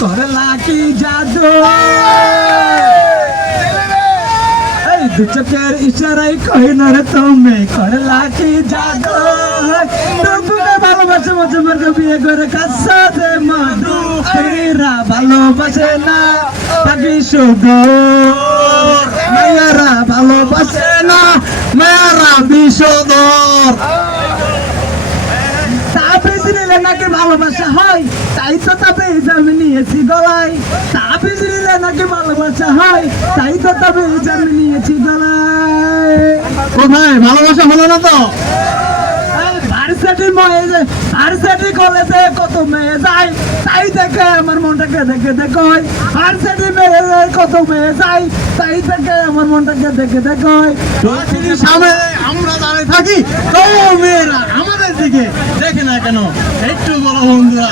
করলা কি জাদু। এই দু চোখের ইশারাই কহিন রে তুমি করলা কি জাদু। টুকুকে ভালোবাসে মজা মার্কে বিয়ে করে কাছে মধু মেয়েরা ভালোবাসে না পাখি শুধু মেয়েরা ভালোবাসে না, মেয়েরা বিষদর তাবিজ নিলে নাকি ভালোবাসা হয়? তাই তো তাবিজ আমি নিয়েছি গলায়। তাবিজ নিলে নাকি ভালোবাসা হয়। তাই তো তাবিজ আমি নিয়েছি গলায়। কোথায়? ভালোবাসা হলো না তো? ভার্সিটি ময়ে ভার্সিটি কলেজে কত মেয়ে যায় তাই দেখে আমার মনটাকে দেখে দেখে ভার্সিটি মেয়ে কত মেয়ে যায় তাই দেখে আমার মনটাকে দেখে দেখে ভার্সিটির সামনে আমরা দাঁড়িয়ে থাকি তো মেয়েরা আমাদের দিকে দেখে না কেন? একটু বলো বন্ধুরা।